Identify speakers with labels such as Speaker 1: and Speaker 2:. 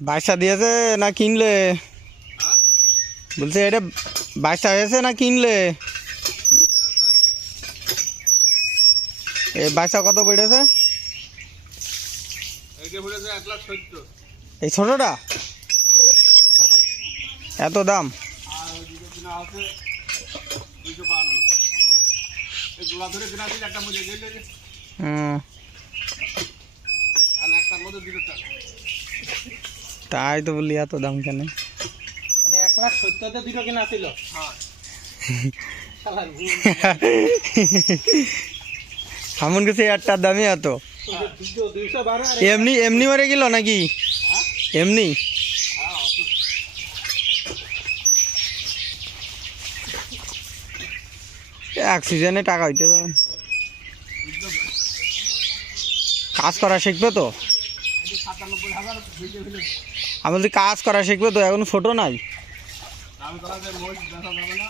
Speaker 1: বাইশটা দিয়েছে না কিনলে?
Speaker 2: হ্যাঁ?
Speaker 1: বলছে এটা বাইশটা হয়েছে না কিনলে? এই বাইশটা কত পড়েছে?
Speaker 2: সত্তর।
Speaker 1: এই ছোটটা? এত দাম?
Speaker 2: একটা
Speaker 1: হুম,
Speaker 2: মধ্যে দুটো টাকা।
Speaker 1: তাই তো বলি এত দাম কেন?
Speaker 3: মানে এক লাখ সত্তরতে দুটো কিনা ছিল। শালার ভুল।
Speaker 1: এমন কিছু একটার দামই এত। এমনি এমনি মরে গেল নাকি? এমনি?
Speaker 2: হ্যাঁ অসুখ
Speaker 1: এক সিজনে টাকা হইতে কাজ করা শিখবে তো?
Speaker 2: এই সাতানব্বই হাজার ভিজে ফেলে
Speaker 1: আমি বলছি কাজ করা শিখবে, তো এখন ছোট নাই।
Speaker 2: না